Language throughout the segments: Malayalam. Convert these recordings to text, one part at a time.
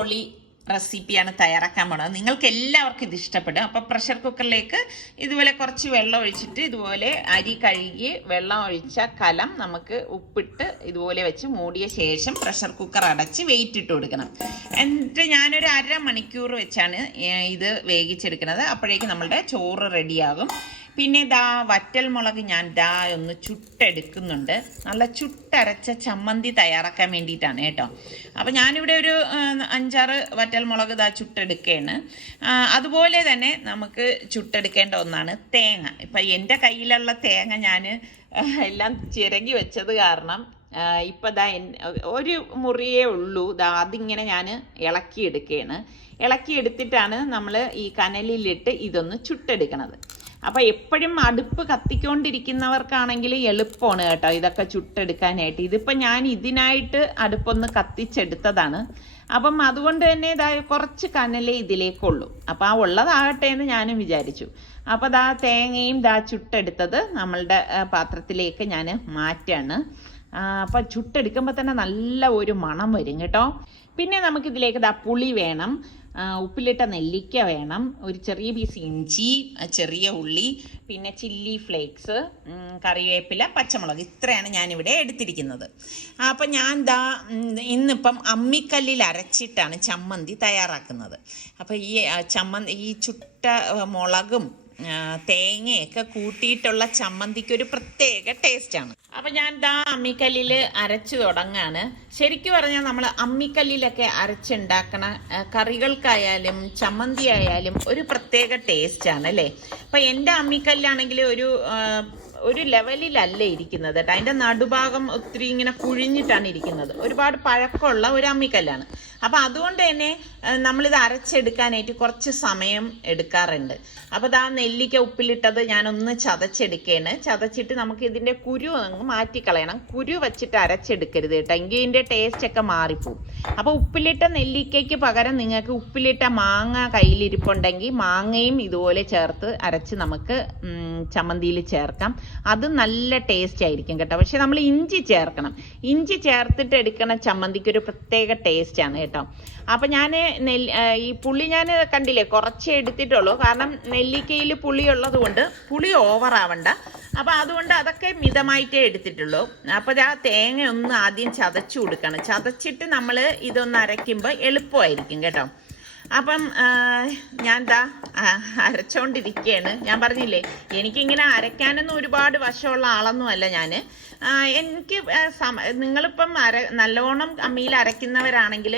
അടിപൊളി റെസിപ്പിയാണ് തയ്യാറാക്കാൻ പോണത്. നിങ്ങൾക്ക് എല്ലാവർക്കും ഇത് ഇഷ്ടപ്പെടും. അപ്പോൾ പ്രഷർ കുക്കറിലേക്ക് ഇതുപോലെ കുറച്ച് വെള്ളം ഒഴിച്ചിട്ട് ഇതുപോലെ അരി കഴുകി വെള്ളം ഒഴിച്ച കലം നമുക്ക് ഉപ്പിട്ട് ഇതുപോലെ വെച്ച് മൂടിയ ശേഷം പ്രഷർ കുക്കർ അടച്ച് വെയിറ്റ് ഇട്ട് കൊടുക്കണം. എന്നിട്ട് ഞാനൊരു 1/2 മണിക്കൂർ വെച്ചാണ് ഇത് വേവിച്ചെടുക്കുന്നത്. അപ്പോഴേക്ക് നമ്മളുടെ ചോറ് റെഡിയാകും. പിന്നെ വറ്റൽ മുളക് ഞാൻ ഒന്ന് ചുട്ടെടുക്കുന്നുണ്ട്. നല്ല ചുട്ടരച്ച ചമ്മന്തി തയ്യാറാക്കാൻ വേണ്ടിയിട്ടാണ് കേട്ടോ. അപ്പോൾ ഞാനിവിടെ ഒരു 5-6 വറ്റൽ മുളക് ചുട്ടെടുക്കുകയാണ്. അതുപോലെ തന്നെ നമുക്ക് ചുട്ടെടുക്കേണ്ട ഒന്നാണ് തേങ്ങ. ഇപ്പം എൻ്റെ കയ്യിലുള്ള തേങ്ങ ഞാൻ എല്ലാം ചിരകി വെച്ചത് കാരണം ഇപ്പം ഒരു മുറിയേ ഉള്ളൂ. അതിങ്ങനെ ഞാൻ ഇളക്കിയെടുക്കുകയാണ്. ഇളക്കിയെടുത്തിട്ടാണ് നമ്മൾ ഈ കനലിലിട്ട് ഇതൊന്ന് ചുട്ടെടുക്കണത്. അപ്പോൾ എപ്പോഴും അടുപ്പ് കത്തിക്കൊണ്ടിരിക്കുന്നവർക്കാണെങ്കിൽ എളുപ്പമാണ് കേട്ടോ ഇതൊക്കെ ചുട്ടെടുക്കാനായിട്ട്. ഇതിപ്പോൾ ഞാൻ ഇതിനായിട്ട് അടുപ്പൊന്ന് കത്തിച്ചെടുത്തതാണ്. അപ്പം അതുകൊണ്ട് തന്നെ കുറച്ച് കനലേ ഇതിലേക്കുള്ളൂ. അപ്പോൾ ആ ഉള്ളതാകട്ടെ എന്ന് ഞാനും വിചാരിച്ചു. അപ്പോൾ തേങ്ങയും ചുട്ടെടുത്തത് നമ്മളുടെ പാത്രത്തിലേക്ക് ഞാൻ മാറ്റാണ്. അപ്പം ചുട്ടെടുക്കുമ്പോൾ തന്നെ നല്ല ഒരു മണം വരും കേട്ടോ. പിന്നെ നമുക്കിതിലേക്ക് പുളി വേണം, ഉപ്പിലിട്ട നെല്ലിക്ക വേണം, ഒരു ചെറിയ പീസ് ഇഞ്ചി, ചെറിയ ഉള്ളി, പിന്നെ ചില്ലി ഫ്ലേക്സ്, കറിവേപ്പില, പച്ചമുളക്. ഇത്രയാണ് ഞാനിവിടെ എടുത്തിരിക്കുന്നത്. അപ്പം ഞാൻ ഇന്നിപ്പം അമ്മിക്കല്ലിൽ അരച്ചിട്ടാണ് ചമ്മന്തി തയ്യാറാക്കുന്നത്. അപ്പോൾ ഈ ചുട്ട മുളകും തേങ്ങയൊക്കെ കൂട്ടിയിട്ടുള്ള ചമ്മന്തിക്ക് ഒരു പ്രത്യേക ടേസ്റ്റാണ്. അപ്പം ഞാൻ അമ്മിക്കല്ലിൽ അരച്ചു തുടങ്ങാണ്. ശരിക്കും പറഞ്ഞാൽ നമ്മൾ അമ്മിക്കല്ലിലൊക്കെ അരച്ചുണ്ടാക്കണ കറികൾക്കായാലും ചമ്മന്തി ആയാലും ഒരു പ്രത്യേക ടേസ്റ്റാണ് അല്ലേ. അപ്പം എൻ്റെ അമ്മിക്കല്ലാണെങ്കിൽ ഒരു ലെവലിലല്ല ഇരിക്കുന്നത് കേട്ടോ. അതിൻ്റെ നടുഭാഗം ഒത്തിരി ഇങ്ങനെ കുഴിഞ്ഞിട്ടാണ് ഇരിക്കുന്നത്. ഒരുപാട് പഴക്കമുള്ള ഒരു അമ്മിക്കല്ലാണ്. അപ്പം അതുകൊണ്ട് തന്നെ നമ്മളിത് അരച്ചെടുക്കാനായിട്ട് കുറച്ച് സമയം എടുക്കാറുണ്ട്. അപ്പോൾ നെല്ലിക്ക ഉപ്പിലിട്ടത് ഞാനൊന്ന് ചതച്ചെടുക്കുകയാണ്. ചതച്ചിട്ട് നമുക്ക് ഇതിൻ്റെ കുരു അങ്ങ് മാറ്റിക്കളയണം. കുരു വെച്ചിട്ട് അരച്ചെടുക്കരുത് കേട്ടോ, എങ്കിൽ ഇതിൻ്റെ ടേസ്റ്റൊക്കെ മാറിപ്പോവും. അപ്പോൾ ഉപ്പിലിട്ട നെല്ലിക്കയ്ക്ക് പകരം നിങ്ങൾക്ക് ഉപ്പിലിട്ട മാങ്ങ കയ്യിലിരിപ്പുണ്ടെങ്കിൽ മാങ്ങയും ഇതുപോലെ ചേർത്ത് അരച്ച് നമുക്ക് ചമ്മന്തിയിൽ ചേർക്കാം. അത് നല്ല ടേസ്റ്റ് ആയിരിക്കും കേട്ടോ. പക്ഷെ നമ്മൾ ഇഞ്ചി ചേർക്കണം. ഇഞ്ചി ചേർത്തിട്ട് എടുക്കണ ചമ്മന്തിക്ക് ഒരു പ്രത്യേക ടേസ്റ്റാണ് കേട്ടോ. അപ്പം ഞാൻ ഈ പുളി ഞാൻ കണ്ടില്ലേ കുറച്ചേ എടുത്തിട്ടുള്ളൂ. കാരണം നെല്ലിക്കയിൽ പുളി ഉള്ളത് കൊണ്ട് പുളി ഓവറാവണ്ട. അപ്പം അതുകൊണ്ട് അതൊക്കെ മിതമായിട്ടേ എടുത്തിട്ടുള്ളൂ. അപ്പോൾ തേങ്ങ ഒന്ന് ആദ്യം ചതച്ചു കൊടുക്കണം. ചതച്ചിട്ട് നമ്മൾ ഇതൊന്ന് അരയ്ക്കുമ്പോൾ എളുപ്പമായിരിക്കും കേട്ടോ. അപ്പം ഞാൻ അരച്ചോണ്ടിരിക്കുകയാണ്. ഞാൻ പറഞ്ഞില്ലേ എനിക്കിങ്ങനെ അരയ്ക്കാനൊന്നും ഒരുപാട് വശമുള്ള ആളൊന്നുമല്ല ഞാൻ. എനിക്ക് നിങ്ങളിപ്പം നല്ലോണം അമ്മിയിൽ അരയ്ക്കുന്നവരാണെങ്കിൽ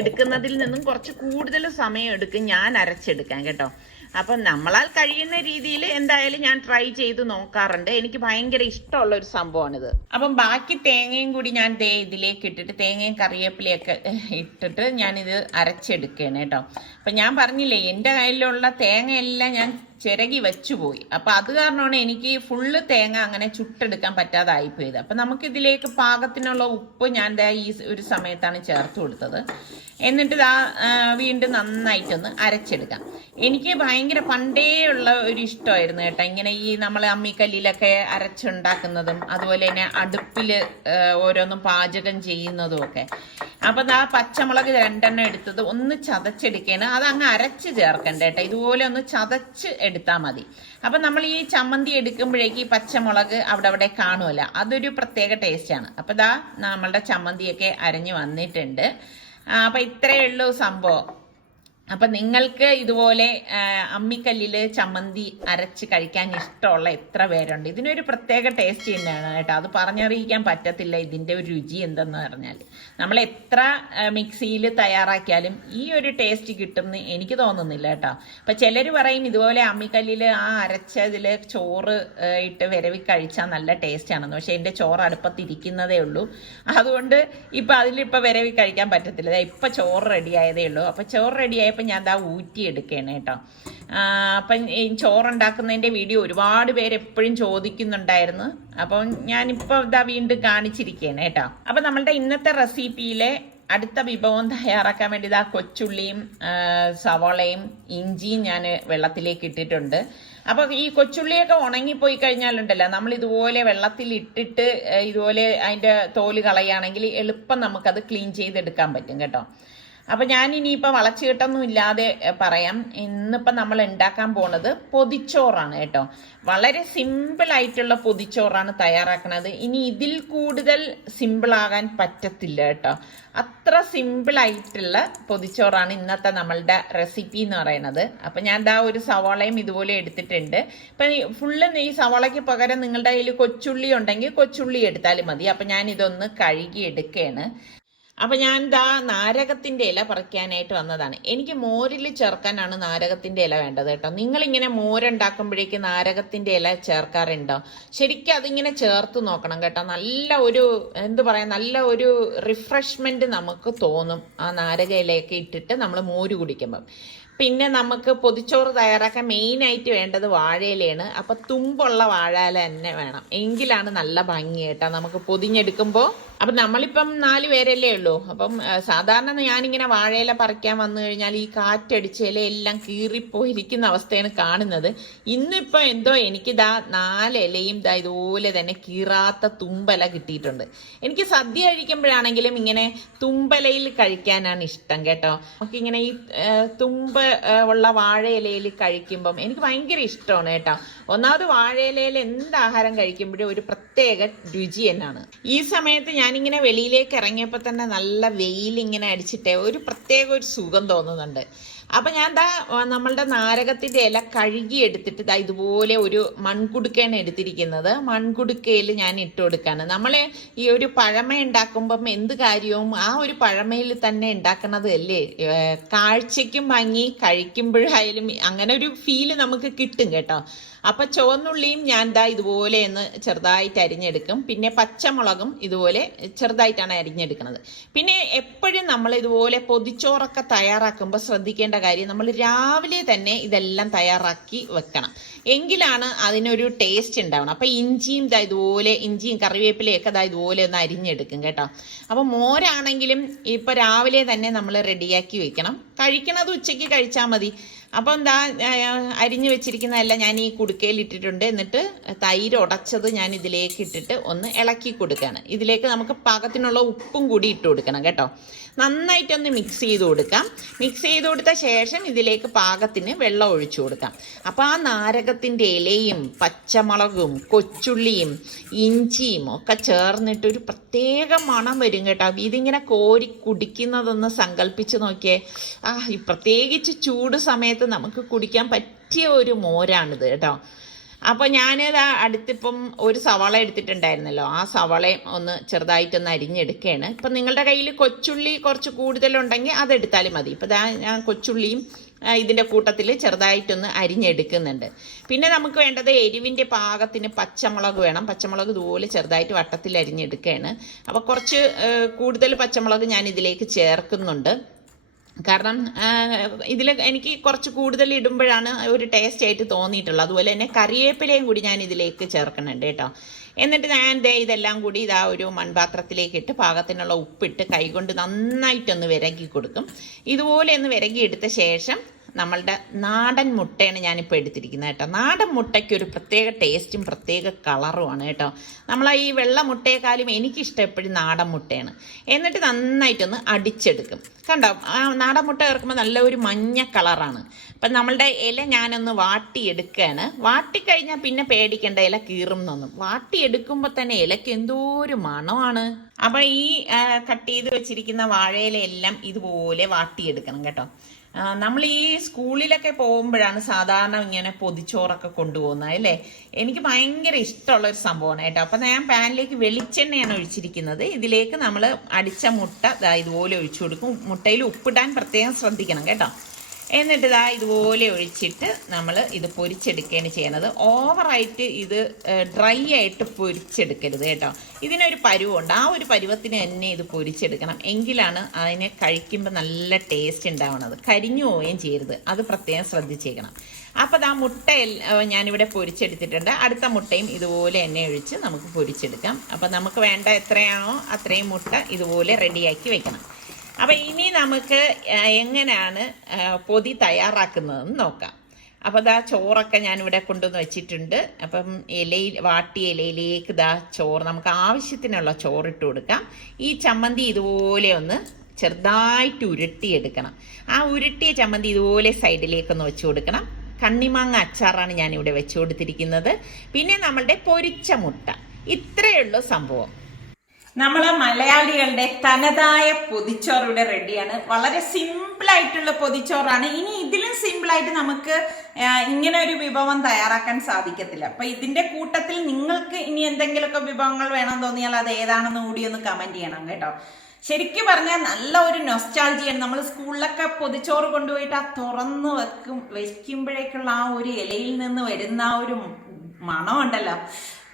എടുക്കുന്നതിൽ നിന്നും കുറച്ച് കൂടുതൽ സമയം എടുക്കും ഞാൻ അരച്ചെടുക്കാൻ കേട്ടോ. അപ്പം നമ്മളാൽ കഴിയുന്ന രീതിയിൽ എന്തായാലും ഞാൻ ട്രൈ ചെയ്ത് നോക്കാറുണ്ട്. എനിക്ക് ഭയങ്കര ഇഷ്ടമുള്ള ഒരു സംഭവമാണിത്. അപ്പം ബാക്കി തേങ്ങയും കൂടി ഞാൻ ഇതിലേക്ക് ഇട്ടിട്ട് തേങ്ങയും കറിവേപ്പിലയൊക്കെ ഇട്ടിട്ട് ഞാനിത് അരച്ചെടുക്കുകയാണ് കേട്ടോ. അപ്പം ഞാൻ പറഞ്ഞില്ലേ എൻ്റെ കയ്യിലുള്ള തേങ്ങയെല്ലാം ഞാൻ ചിരകി വെച്ചുപോയി. അപ്പം അത് കാരണമാണ് എനിക്ക് ഫുള്ള് തേങ്ങ അങ്ങനെ ചുട്ടെടുക്കാൻ പറ്റാതായിപ്പോയത്. അപ്പം നമുക്കിതിലേക്ക് പാകത്തിനുള്ള ഉപ്പ് ഞാൻ ഈ ഒരു സമയത്താണ് ചേർത്ത് കൊടുത്തത്. എന്നിട്ട് വീണ്ടും നന്നായിട്ടൊന്ന് അരച്ചെടുക്കാം. എനിക്ക് ഭയങ്കര പണ്ടേ ഉള്ള ഒരു ഇഷ്ടമായിരുന്നു കേട്ടോ ഇങ്ങനെ ഈ നമ്മൾ അമ്മിക്കല്ലിലൊക്കെ അരച്ചുണ്ടാക്കുന്നതും അതുപോലെ തന്നെ അടുപ്പിൽ ഓരോന്നും പാചകം ചെയ്യുന്നതും ഒക്കെ. അപ്പം പച്ചമുളക് 2 എടുത്തത് ഒന്ന് ചതച്ചെടുക്കുകയാണ്. അതങ്ങ് അരച്ച് ചേർക്കണ്ട കേട്ടോ, ഇതുപോലെ ഒന്ന് ചതച്ച് എടുത്താൽ മതി. അപ്പം നമ്മൾ ഈ ചമ്മന്തി എടുക്കുമ്പോഴേക്ക് ഈ പച്ചമുളക് അവിടെ കാണുമല്ലോ, അതൊരു പ്രത്യേക ടേസ്റ്റാണ്. അപ്പം നമ്മളുടെ ചമ്മന്തിയൊക്കെ അരഞ്ഞു വന്നിട്ടുണ്ട്. അപ്പം ഇത്രയേ ഉള്ളൂ സംഭവം. അപ്പം നിങ്ങൾക്ക് ഇതുപോലെ അമ്മിക്കല്ലിൽ ചമ്മന്തി അരച്ച് കഴിക്കാൻ ഇഷ്ടമുള്ള എത്ര പേരുണ്ട്? ഇതിനൊരു പ്രത്യേക ടേസ്റ്റ് തന്നെയാണ് കേട്ടോ. അത് പറഞ്ഞറിയിക്കാൻ പറ്റത്തില്ല ഇതിൻ്റെ ഒരു രുചി എന്തെന്ന് പറഞ്ഞാൽ. നമ്മൾ എത്ര മിക്സിയിൽ തയ്യാറാക്കിയാലും ഈ ഒരു ടേസ്റ്റ് കിട്ടുമെന്ന് എനിക്ക് തോന്നുന്നില്ല കേട്ടോ. അപ്പം ചിലർ പറയും ഇതുപോലെ അമ്മിക്കല്ലിൽ അരച്ചതിൽ ചോറ് ഇട്ട് വിരവി കഴിച്ചാൽ നല്ല ടേസ്റ്റാണെന്ന്. പക്ഷേ എൻ്റെ ചോറ് അടുപ്പത്തിരിക്കുന്നതേ ഉള്ളൂ. അതുകൊണ്ട് ഇപ്പം അതിലിപ്പോൾ വിരവി കഴിക്കാൻ പറ്റത്തില്ല. ഇപ്പം ചോറ് റെഡിയായതേ ഉള്ളൂ. അപ്പം ചോറ് റെഡിയായപ്പോൾ ഞാൻ ഊറ്റിയെടുക്കുകയാണ് കേട്ടോ. അപ്പം ഈ ചോറുണ്ടാക്കുന്നതിൻ്റെ വീഡിയോ ഒരുപാട് പേര് എപ്പോഴും ചോദിക്കുന്നുണ്ടായിരുന്നു. അപ്പം ഞാനിപ്പോൾ വീണ്ടും കാണിച്ചിരിക്കുകയാണ് കേട്ടോ. അപ്പം നമ്മളുടെ ഇന്നത്തെ റെസിപ്പിയിലെ അടുത്ത വിഭവം തയ്യാറാക്കാൻ വേണ്ടി കൊച്ചുള്ളിയും സവാളയും ഇഞ്ചിയും ഞാൻ വെള്ളത്തിലേക്ക് ഇട്ടിട്ടുണ്ട്. അപ്പോൾ ഈ കൊച്ചുള്ളിയൊക്കെ ഉണങ്ങിപ്പോയി കഴിഞ്ഞാലുണ്ടല്ലോ, നമ്മൾ ഇതുപോലെ വെള്ളത്തിൽ ഇട്ടിട്ട് ഇതുപോലെ അതിൻ്റെ തോല് കളയുകയാണെങ്കിൽ എളുപ്പം നമുക്കത് ക്ലീൻ ചെയ്തെടുക്കാൻ പറ്റും കേട്ടോ. അപ്പൊ ഞാൻ ഇനിയിപ്പോൾ വളച്ചുകെട്ടൊന്നും ഇല്ലാതെ പറയാം. ഇന്നിപ്പം നമ്മൾ ഉണ്ടാക്കാൻ പോണത് പൊതിച്ചോറാണ് കേട്ടോ. വളരെ സിമ്പിൾ ആയിട്ടുള്ള പൊതിച്ചോറാണ് തയ്യാറാക്കുന്നത്. ഇനി ഇതിൽ കൂടുതൽ സിമ്പിൾ ആകാൻ പറ്റത്തില്ല കേട്ടോ. അത്ര സിമ്പിൾ ആയിട്ടുള്ള പൊതിച്ചോറാണ് ഇന്നത്തെ നമ്മളുടെ റെസിപ്പി എന്ന് പറയുന്നത്. അപ്പൊ ഞാൻ ദാ ഒരു സവാളയും ഇതുപോലെ എടുത്തിട്ടുണ്ട്. ഇപ്പൊ ഫുള്ള് ഈ സവാളയ്ക്ക് പകരം നിങ്ങളുടെ കയ്യിൽ കൊച്ചുള്ളി ഉണ്ടെങ്കിൽ കൊച്ചുള്ളി എടുത്താലും മതി. അപ്പൊ ഞാൻ ഇതൊന്ന് കഴുകി എടുക്കുകയാണ്. അപ്പൊ ഞാൻ ദാ നാരകത്തിന്റെ ഇല പറിക്കാനായിട്ട് വന്നതാണ്. എനിക്ക് മോരിൽ ചേർക്കാനാണ് നാരകത്തിന്റെ ഇല വേണ്ടത് കേട്ടോ. നിങ്ങളിങ്ങനെ മോരുണ്ടാക്കുമ്പോഴേക്ക് നാരകത്തിന്റെ ഇല ചേർക്കാറുണ്ടോ? ശരിക്കും അതിങ്ങനെ ചേർത്ത് നോക്കണം കേട്ടോ. നല്ല ഒരു നല്ല ഒരു റിഫ്രഷ്മെന്റ് നമുക്ക് തോന്നും ആ നാരക ഇലയൊക്കെ ഇട്ടിട്ട് നമ്മൾ മോര് കുടിക്കുമ്പം. പിന്നെ നമുക്ക് പൊതിച്ചോറ് തയ്യാറാക്കാൻ മെയിനായിട്ട് വേണ്ടത് വാഴയിലയാണ്. അപ്പം തുമ്പുള്ള വാഴയില തന്നെ വേണം, എങ്കിലാണ് നല്ല ഭംഗി കേട്ടോ നമുക്ക് പൊതിഞ്ഞെടുക്കുമ്പോൾ. അപ്പം നമ്മളിപ്പം 4 പേരല്ലേ ഉള്ളൂ. അപ്പം സാധാരണ ഞാനിങ്ങനെ വാഴയില പറിക്കാൻ വന്നു കഴിഞ്ഞാൽ ഈ കാറ്റടിച്ച ഇലയെല്ലാം കീറിപ്പോയിരിക്കുന്ന അവസ്ഥയാണ് കാണുന്നത്. ഇന്നിപ്പോൾ എന്തോ എനിക്ക് 4 ഇലയും ഇതുപോലെ തന്നെ കീറാത്ത തുമ്പല കിട്ടിയിട്ടുണ്ട്. എനിക്ക് സദ്യ കഴിക്കുമ്പോഴാണെങ്കിലും ഇങ്ങനെ തുമ്പലയിൽ കഴിക്കാനാണ് ഇഷ്ടം കേട്ടോ. നമുക്കിങ്ങനെ ഈ തുമ്പ ഉള്ള വാഴയിലയിൽ കഴിക്കുമ്പം എനിക്ക് ഭയങ്കര ഇഷ്ടമാണ് കേട്ടോ. ഒന്നാമത് വാഴയിലയിൽ എന്ത് ആഹാരം കഴിക്കുമ്പോഴും ഒരു പ്രത്യേക രുചി തന്നെയാണ്. ഈ സമയത്ത് ഞാനിങ്ങനെ വെളിയിലേക്ക് ഇറങ്ങിയപ്പോൾ തന്നെ നല്ല വെയിൽ ഇങ്ങനെ അടിച്ചിട്ട് ഒരു പ്രത്യേക ഒരു സുഖം തോന്നുന്നുണ്ട്. അപ്പൊ ഞാൻ നമ്മളുടെ നാരകത്തിന്റെ ഇല കഴുകി എടുത്തിട്ട് ഇതുപോലെ ഒരു മൺകുടുക്കയാണ് എടുത്തിരിക്കുന്നത്. മൺകുടുക്കയിൽ ഞാൻ ഇട്ട് കൊടുക്കാണ്. നമ്മള് ഈ ഒരു പഴമ ഉണ്ടാക്കുമ്പം എന്ത് കാര്യവും ആ ഒരു പഴമയിൽ തന്നെ ഉണ്ടാക്കുന്നത് അല്ലേ കാഴ്ചയ്ക്കും ഭംഗി, കഴിക്കുമ്പോഴായാലും അങ്ങനെ ഒരു ഫീല് നമുക്ക് കിട്ടും കേട്ടോ. അപ്പൊ ചുവന്നുള്ളിയും ഞാൻ ഇതുപോലെ ഒന്ന് ചെറുതായിട്ട് അരിഞ്ഞെടുക്കും. പിന്നെ പച്ചമുളകും ഇതുപോലെ ചെറുതായിട്ടാണ് അരിഞ്ഞെടുക്കുന്നത്. പിന്നെ എപ്പോഴും നമ്മൾ ഇതുപോലെ പൊതിച്ചോറൊക്കെ തയ്യാറാക്കുമ്പോൾ ശ്രദ്ധിക്കേണ്ട കാര്യം, നമ്മൾ രാവിലെ തന്നെ ഇതെല്ലാം തയ്യാറാക്കി വെക്കണം, എങ്കിലാണ് അതിനൊരു ടേസ്റ്റ് ഉണ്ടാവണം. അപ്പൊ ഇഞ്ചിയും ഇഞ്ചിയും കറിവേപ്പിലയൊക്കെ ഇതുപോലെ ഒന്ന് അരിഞ്ഞെടുക്കും കേട്ടോ. അപ്പൊ മോരാണെങ്കിലും ഇപ്പൊ രാവിലെ തന്നെ നമ്മൾ റെഡിയാക്കി വെക്കണം. കഴിക്കണത് ഉച്ചയ്ക്ക് കഴിച്ചാൽ മതി. അപ്പം അരിഞ്ഞു വെച്ചിരിക്കുന്നതെല്ലാം ഞാൻ ഈ കുടുക്കയിൽ ഇട്ടിട്ടുണ്ട്. എന്നിട്ട് തൈര് ഉടച്ചത് ഞാൻ ഇതിലേക്ക് ഇട്ടിട്ട് ഒന്ന് ഇളക്കി കൊടുക്കുകയാണ്. ഇതിലേക്ക് നമുക്ക് പാകത്തിനുള്ള ഉപ്പും കൂടി ഇട്ട് കൊടുക്കണം കേട്ടോ. നന്നായിട്ടൊന്ന് മിക്സ് ചെയ്ത് കൊടുക്കാം. മിക്സ് ചെയ്ത് കൊടുത്ത ശേഷം ഇതിലേക്ക് പാകത്തിന് വെള്ളം ഒഴിച്ചു കൊടുക്കാം. അപ്പോൾ ആ നാരകത്തിൻ്റെ ഇലയും പച്ചമുളകും കൊച്ചുള്ളിയും ഇഞ്ചിയും ഒക്കെ ചേർന്നിട്ട് ഒരു പ്രത്യേക മണം വരും കേട്ടോ. ഇതിങ്ങനെ കോരി കുടിക്കുന്നതൊന്ന് സങ്കല്പിച്ച് നോക്കിയേ. ഈ പ്രത്യേകിച്ച് ചൂട് സമയത്ത് നമുക്ക് കുടിക്കാൻ പറ്റിയ ഒരു മോരാണിത് കേട്ടോ. അപ്പോൾ ഞാനിത് അടുത്തിപ്പം ഒരു സവാള എടുത്തിട്ടുണ്ടായിരുന്നല്ലോ, ആ സവാളയും ഒന്ന് ചെറുതായിട്ടൊന്ന് അരിഞ്ഞെടുക്കുകയാണ്. ഇപ്പം നിങ്ങളുടെ കയ്യിൽ കൊച്ചുള്ളി കുറച്ച് കൂടുതലുണ്ടെങ്കിൽ അതെടുത്താലും മതി. ഇപ്പം ഞാൻ കൊച്ചുള്ളിയും ഇതിൻ്റെ കൂട്ടത്തിൽ ചെറുതായിട്ടൊന്ന് അരിഞ്ഞെടുക്കുന്നുണ്ട്. പിന്നെ നമുക്ക് വേണ്ടത് എരിവിൻ്റെ പാകത്തിന് പച്ചമുളക് വേണം. പച്ചമുളക് ഇതുപോലെ ചെറുതായിട്ട് വട്ടത്തിൽ അരിഞ്ഞെടുക്കുകയാണ്. അപ്പോൾ കുറച്ച് കൂടുതൽ പച്ചമുളക് ഞാൻ ഇതിലേക്ക് ചേർക്കുന്നുണ്ട്. കാരണം ഇതിൽ എനിക്ക് കുറച്ച് കൂടുതൽ ഇടുമ്പോഴാണ് ഒരു ടേസ്റ്റ് ആയിട്ട് തോന്നിയിട്ടുള്ളത്. അതുപോലെ തന്നെ കറിവേപ്പിലയും കൂടി ഞാൻ ഇതിലേക്ക് ചേർക്കുന്നുണ്ട് കേട്ടോ. എന്നിട്ട് ഞാൻ ഇതെല്ലാം കൂടി ഒരു മൺപാത്രത്തിലേക്ക് ഇട്ട് പാകത്തിനുള്ള ഉപ്പിട്ട് കൈകൊണ്ട് നന്നായിട്ടൊന്ന് വിരകി കൊടുക്കും. ഇതുപോലെ ഒന്ന് വിരകി എടുത്ത ശേഷം നമ്മളുടെ നാടൻ മുട്ടയാണ് ഞാനിപ്പോൾ എടുത്തിരിക്കുന്നത് കേട്ടോ. നാടൻ മുട്ടയ്ക്ക് ഒരു പ്രത്യേക ടേസ്റ്റും പ്രത്യേക കളറുമാണ് കേട്ടോ. ഈ വെള്ള മുട്ടയെക്കാളും എനിക്കിഷ്ടം എപ്പോഴും നാടൻ മുട്ടയാണ്. എന്നിട്ട് നന്നായിട്ടൊന്ന് അടിച്ചെടുക്കും. കണ്ടോ, ആ നാടൻ മുട്ട ചേർക്കുമ്പോൾ നല്ല ഒരു മഞ്ഞ കളറാണ്. അപ്പം നമ്മളുടെ ഇല ഞാനൊന്ന് വാട്ടിയെടുക്കുകയാണ്. വാട്ടിക്കഴിഞ്ഞാൽ പിന്നെ പേടിക്കേണ്ട, ഇല കീറുന്നൊന്നും. വാട്ടിയെടുക്കുമ്പോൾ തന്നെ ഇലയ്ക്ക് എന്തോ ഒരു മണമാണ്. അപ്പം ഈ കട്ട് ചെയ്ത് വെച്ചിരിക്കുന്ന വാഴയിലെല്ലാം ഇതുപോലെ വാട്ടിയെടുക്കണം കേട്ടോ. നമ്മൾ ഈ സ്കൂളിലൊക്കെ പോകുമ്പോഴാണ് സാധാരണ ഇങ്ങനെ പൊതിച്ചോറൊക്കെ കൊണ്ടുപോകുന്നത് അല്ലേ. എനിക്ക് ഭയങ്കര ഇഷ്ടമുള്ള ഒരു സംഭവമാണ് കേട്ടോ. അപ്പം ഞാൻ പാനിലേക്ക് വെളിച്ചെണ്ണയാണ് ഒഴിച്ചിരിക്കുന്നത്. ഇതിലേക്ക് നമ്മൾ അടിച്ച മുട്ട ഇതുപോലെ ഒഴിച്ചു കൊടുക്കും. മുട്ടയിൽ ഉപ്പിടാൻ പ്രത്യേകം ശ്രദ്ധിക്കണം കേട്ടോ. എന്നിട്ട് ഇതുപോലെ ഒഴിച്ചിട്ട് നമ്മൾ ഇത് പൊരിച്ചെടുക്കുകയാണ് ചെയ്യുന്നത്. ഓവറായിട്ട് ഇത് ഡ്രൈ ആയിട്ട് പൊരിച്ചെടുക്കരുത് കേട്ടോ. ഇതിനൊരു പരുവുണ്ട്, ആ ഒരു പരുവത്തിന് തന്നെ ഇത് പൊരിച്ചെടുക്കണം, എങ്കിലാണ് അതിനെ കഴിക്കുമ്പോൾ നല്ല ടേസ്റ്റ് ഉണ്ടാവുന്നത്. കരിഞ്ഞു പോവുകയും ചെയ്യരുത്, അത് പ്രത്യേകം ശ്രദ്ധിച്ചേക്കണം. അപ്പോൾ മുട്ട ഞാനിവിടെ പൊരിച്ചെടുത്തിട്ടുണ്ട്. അടുത്ത മുട്ടയും ഇതുപോലെ എണ്ണ ഒഴിച്ച് നമുക്ക് പൊരിച്ചെടുക്കാം. അപ്പോൾ നമുക്ക് വേണ്ട എത്രയാണോ അത്രയും മുട്ട ഇതുപോലെ റെഡിയാക്കി വെക്കണം. അപ്പം ഇനി നമുക്ക് എങ്ങനെയാണ് പൊതി തയ്യാറാക്കുന്നതെന്ന് നോക്കാം. അപ്പോൾ ചോറൊക്കെ ഞാനിവിടെ കൊണ്ടുവന്ന് വെച്ചിട്ടുണ്ട്. അപ്പം വാട്ടിയ ഇലയിലേക്ക് ചോറ്, നമുക്ക് ആവശ്യത്തിനുള്ള ചോറിട്ട് കൊടുക്കാം. ഈ ചമ്മന്തി ഇതുപോലെ ഒന്ന് ചെറുതായിട്ട് ഉരുട്ടിയെടുക്കണം. ആ ഉരുട്ടിയ ചമ്മന്തി ഇതുപോലെ സൈഡിലേക്കൊന്ന് വെച്ച് കൊടുക്കണം. കണ്ണിമാങ്ങ അച്ചാറാണ് ഞാനിവിടെ വെച്ച് കൊടുത്തിരിക്കുന്നത്. പിന്നെ നമ്മളുടെ പൊരിച്ച മുട്ട. ഇത്രയേ ഉള്ളൂ സംഭവം. നമ്മളെ മലയാളികളുടെ തനതായ പൊതിച്ചോറ് ഇവിടെ റെഡിയാണ്. വളരെ സിമ്പിൾ ആയിട്ടുള്ള പൊതിച്ചോറാണ്. ഇനി ഇതിലും സിമ്പിൾ ആയിട്ട് നമുക്ക് ഇങ്ങനെ ഒരു വിഭവം തയ്യാറാക്കാൻ സാധിക്കത്തില്ല. അപ്പൊ ഇതിന്റെ കൂട്ടത്തിൽ നിങ്ങൾക്ക് ഇനി എന്തെങ്കിലുമൊക്കെ വിഭവങ്ങൾ വേണം തോന്നിയാൽ അത് ഏതാണെന്ന് കൂടി ഒന്ന് കമന്റ് ചെയ്യണം കേട്ടോ. ശരിക്കും പറഞ്ഞാൽ നല്ല ഒരു നൊസ്റ്റാൾജിയാണ്. നമ്മൾ സ്കൂളിലൊക്കെ പൊതിച്ചോറ് കൊണ്ടുപോയിട്ട് ആ തുറന്ന് വെക്കുമ്പോഴേക്കുള്ള ആ ഒരു ഇലയിൽ നിന്ന് വരുന്ന ആ ഒരു മണം ഉണ്ടല്ലോ,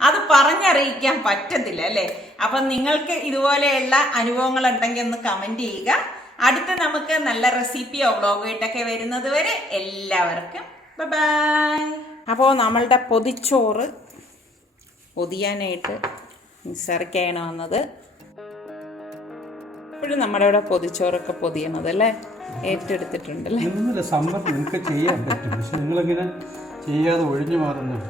അത് പറഞ്ഞറിയിക്കാൻ പറ്റത്തില്ല അല്ലേ. അപ്പൊ നിങ്ങൾക്ക് ഇതുപോലെയുള്ള അനുഭവങ്ങൾ ഉണ്ടെങ്കിൽ ഒന്ന് കമന്റ് ചെയ്യുക. അടുത്ത നമുക്ക് നല്ല റെസിപ്പിയോ വ്ളോഗായിട്ടൊക്കെ വരുന്നത് വരെ എല്ലാവർക്കും ബൈ. അപ്പോൾ നമ്മളുടെ പൊതിച്ചോറ് പൊതിയാനായിട്ട് നിസ്സാരക്കാണ് വന്നത്. ഇപ്പോഴും നമ്മുടെ ഇവിടെ പൊതിച്ചോറൊക്കെ പൊതിയണത് അല്ലേ, ഏറ്റെടുത്തിട്ടുണ്ടല്ലേ. സമ്മതം നിങ്ങൾക്ക് ചെയ്യാൻ പറ്റും, പക്ഷെ നിങ്ങളിങ്ങനെ ചെയ്യാതെ ഒഴിഞ്ഞു മാറുന്നുണ്ട്.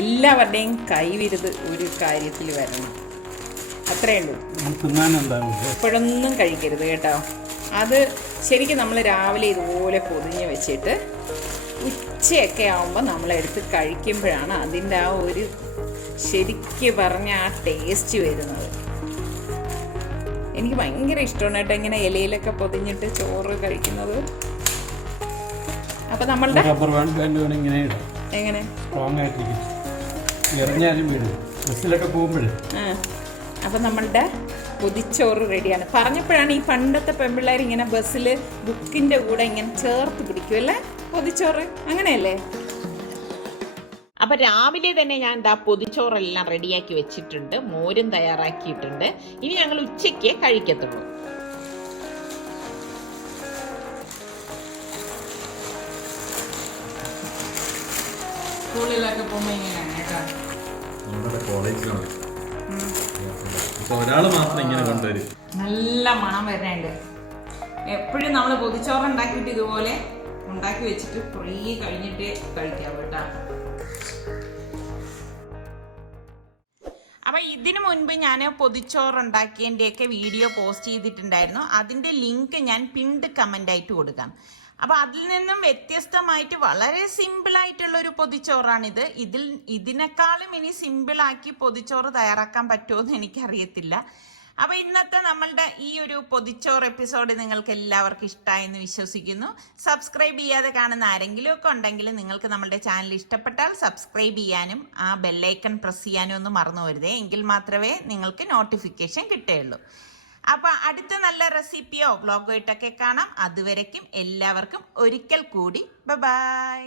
എല്ലാവരുടെയും കൈവിരുത് ഒരു കാര്യത്തിൽ വരണം, അത്രേ ഉള്ളൂ. ഇപ്പോഴൊന്നും കഴിക്കരുത് കേട്ടോ. അത് ശരിക്കും നമ്മൾ രാവിലെ ഇതുപോലെ പൊതിഞ്ഞ് വെച്ചിട്ട് ഉച്ചയൊക്കെ ആകുമ്പോൾ നമ്മളെടുത്ത് കഴിക്കുമ്പോഴാണ് അതിൻ്റെ ആ ഒരു ശരിക്ക് പറഞ്ഞ ആ ടേസ്റ്റ് വരുന്നത്. എനിക്ക് ഭയങ്കര ഇഷ്ടമാണ് കേട്ടോ ഇങ്ങനെ ഇലയിലൊക്കെ പൊതിഞ്ഞിട്ട് ചോറ് കഴിക്കുന്നത്. അപ്പൊ നമ്മളുടെ എങ്ങനെ അപ്പൊ നമ്മളുടെ പൊതിച്ചോറ് റെഡിയാണ്. പറഞ്ഞപ്പോഴാണ് ഈ പണ്ടത്തെ പെൺപിള്ളേർ ഇങ്ങനെ ബസ്സിൽ ബുക്കിന്റെ കൂടെ ഇങ്ങനെ ചേർത്ത് പിടിക്കുമല്ലേ പൊതിച്ചോറ്, അങ്ങനെയല്ലേ. അപ്പൊ രാവിലെ തന്നെ ഞാൻ പൊതിച്ചോറെല്ലാം റെഡിയാക്കി വെച്ചിട്ടുണ്ട്, മോരും തയ്യാറാക്കിയിട്ടുണ്ട്. ഇനി ഞങ്ങൾ ഉച്ചയ്ക്ക് കഴിക്കത്തുള്ളൂ. സ്കൂളിലൊക്കെ പോകുമ്പോ ഇങ്ങനെയാണ് കേട്ടോ. നല്ല മണം വരാണ്ട്. എപ്പോഴും നമ്മൾ പൊതിച്ചോറ് ഉണ്ടാക്കിയിട്ട് ഇതുപോലെ ഉണ്ടാക്കി വെച്ചിട്ട് കുറേ കഴിഞ്ഞിട്ട് കഴിക്കാം കേട്ടോ. അപ്പൊ ഇതിനു മുൻപ് ഞാൻ പൊതിച്ചോറ് ഉണ്ടാക്കിയതിൻ്റെയൊക്കെ വീഡിയോ പോസ്റ്റ് ചെയ്തിട്ടുണ്ടായിരുന്നു. അതിന്റെ ലിങ്ക് ഞാൻ പിൻഡ് കമന്റ് ആയിട്ട് കൊടുക്കാം. അപ്പൊ അതിൽ നിന്നും വ്യത്യസ്തമായിട്ട് വളരെ സിമ്പിൾ ആയിട്ടുള്ള ഒരു പൊതിച്ചോറാണിത്. ഇതിനേക്കാളും ഇനി സിമ്പിളാക്കി പൊതിച്ചോറ് തയ്യാറാക്കാൻ പറ്റുമോ എന്ന് എനിക്കറിയത്തില്ല. അപ്പൊ ഇന്നത്തെ നമ്മളുടെ ഈ ഒരു പൊതിച്ചോറ് എപ്പിസോഡ് നിങ്ങൾക്ക് എല്ലാവർക്കും ഇഷ്ടമായെന്ന് വിശ്വസിക്കുന്നു. സബ്സ്ക്രൈബ് ചെയ്യാതെ കാണുന്ന ആരെങ്കിലും ഒക്കെ ഉണ്ടെങ്കിൽ നിങ്ങൾക്ക് നമ്മളുടെ ചാനൽ ഇഷ്ടപ്പെട്ടാൽ സബ്സ്ക്രൈബ് ചെയ്യാനും ആ ബെല്ലൈക്കൺ പ്രസ് ചെയ്യാനും ഒന്നും മറന്നു വരുതേ. എങ്കിൽ മാത്രമേ നിങ്ങൾക്ക് നോട്ടിഫിക്കേഷൻ കിട്ടുകയുള്ളൂ. അപ്പൊ അടുത്ത നല്ല റെസിപ്പിയോ വ്ളോഗോ ആയിട്ടൊക്കെ കാണാം. അതുവരയ്ക്കും എല്ലാവർക്കും ഒരിക്കൽ കൂടി ബൈ.